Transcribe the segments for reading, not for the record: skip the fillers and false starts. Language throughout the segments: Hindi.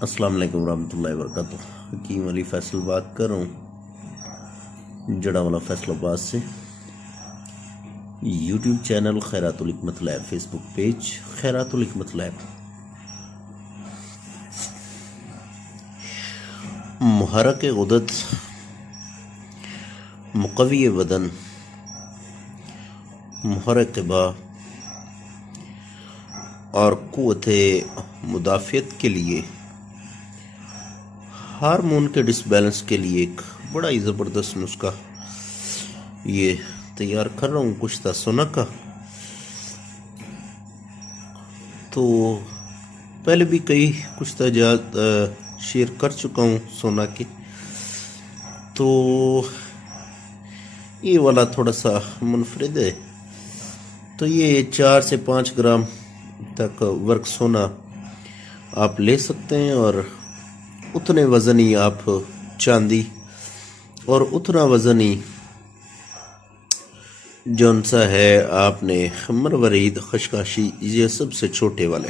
अस्सलाम वालेकुम रहमतुल्लाहि व बरकातुहू। हकीम अली फैसल बात कर रहा हूँ जड़ा वाला फैसलाबाद से। यूट्यूब चैनल खैरातुल हिकमत लैब, फेसबुक पेज खैरातुल हिकमत लैब। मुहर्रक गुदत, मुकवी बदन, मुहर्रक बा और कुव्वते मुदाफ़ियत के लिए, हार्मोन के डिसबैलेंस के लिए एक बड़ा ही ज़बरदस्त नुस्खा ये तैयार कर रहा हूँ कुश्ता सोना का। तो पहले भी कई कुश्ता जात शेयर कर चुका हूँ सोना के, तो ये वाला थोड़ा सा मुनफरिद है। तो ये 4 से 5 ग्राम तक वर्क सोना आप ले सकते हैं और उतने वजन ही आप चांदी और उतना वजन ही जौन सा है आपने मरवरीद, खशकाशी, ये सबसे छोटे वाले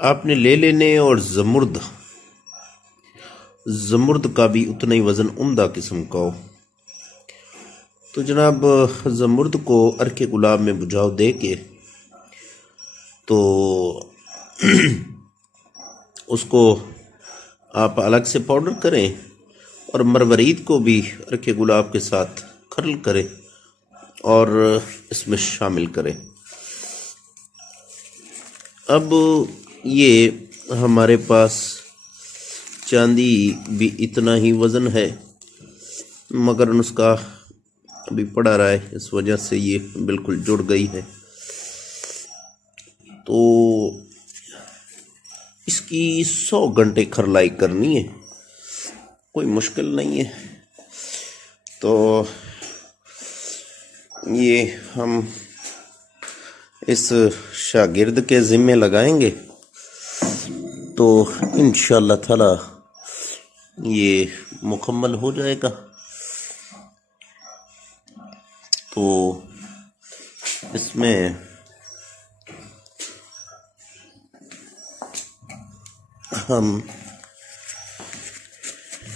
आपने ले लेने। और जमुर्द का भी उतना ही वजन उम्दा किस्म का हो। तो जनाब जमुर्द को अर्के गुलाब में बुझाव दे के तो उसको आप अलग से पाउडर करें और मरवरीद को भी अर्के गुलाब के साथ खरल करें और इसमें शामिल करें। अब ये हमारे पास चांदी भी इतना ही वजन है, मगर उसका अभी पड़ा रहा है, इस वजह से ये बिल्कुल जुड़ गई है। तो इसकी 100 घंटे खरलाई करनी है, कोई मुश्किल नहीं है। तो ये हम इस शागिर्द के ज़िम्मे लगाएंगे तो इंशाअल्लाह ताला ये मुकम्मल हो जाएगा। तो इसमें हम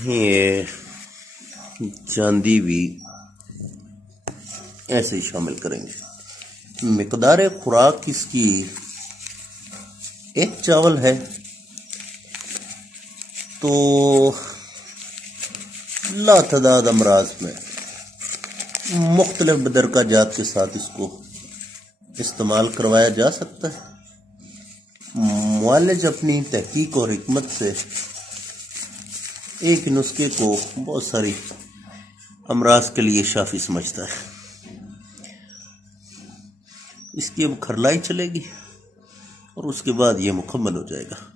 ये चांदी भी ऐसे ही शामिल करेंगे। मिकदार खुराक इसकी 1 चावल है, तो लातदाद अमराज में मुख्तलिफ बदरका जात के साथ इसको इस्तेमाल करवाया जा सकता है। मुआलिज अपनी तहकीक और हिकमत से एक नुस्खे को बहुत सारी अमराज के लिए शाफी समझता है। इसकी अब खरलाई चलेगी और उसके बाद ये मुकम्मल हो जाएगा।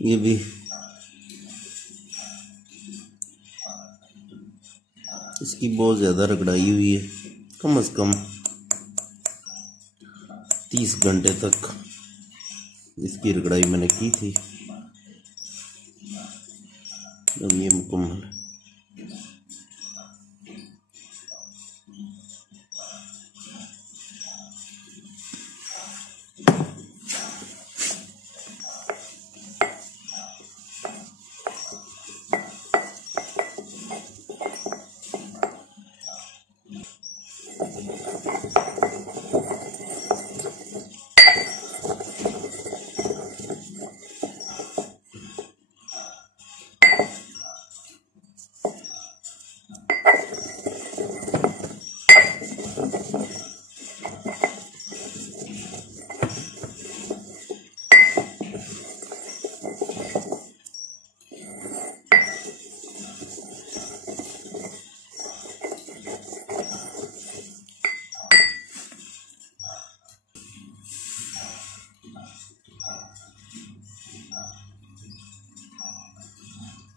ये भी इसकी बहुत ज़्यादा रगड़ाई हुई है, कम से कम 30 घंटे तक इसकी रगड़ाई मैंने की थी। अब ये मुकम्मल है।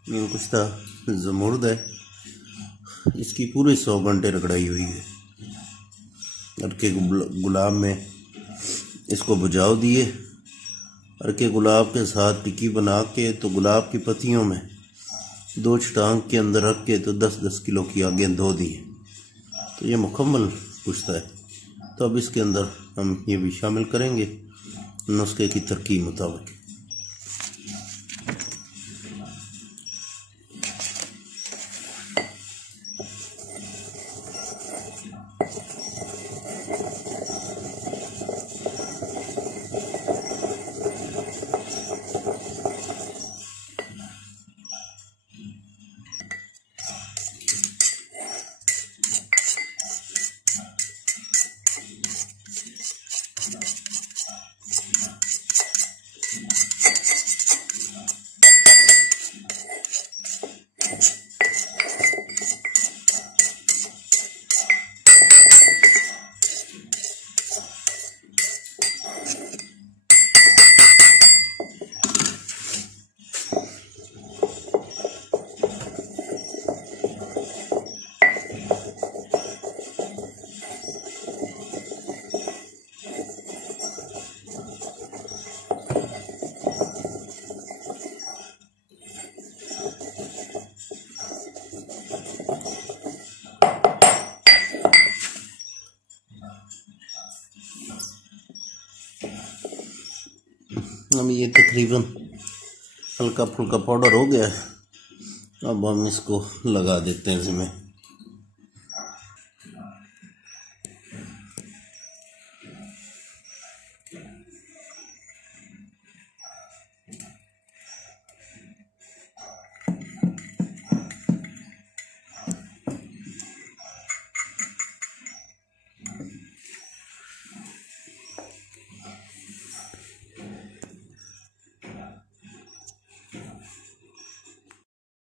ये कुश्ता जमुर्द है, इसकी पूरे 100 घंटे रगड़ाई हुई है। अरके गुलाब में इसको बुझाव दिए, अरके गुलाब के साथ टिक्की बना के तो गुलाब की पत्तियों में 2 छटांग के अंदर रख के तो 10-10 किलो की आगे धो दिए। तो ये मुकम्मल कुश्ता है। तो अब इसके अंदर हम ये भी शामिल करेंगे नुस्खे की तरकीब मुताबिक। अब ये तकरीबन हल्का फुल्का पाउडर हो गया है। अब हम इसको लगा देते हैं इसमें।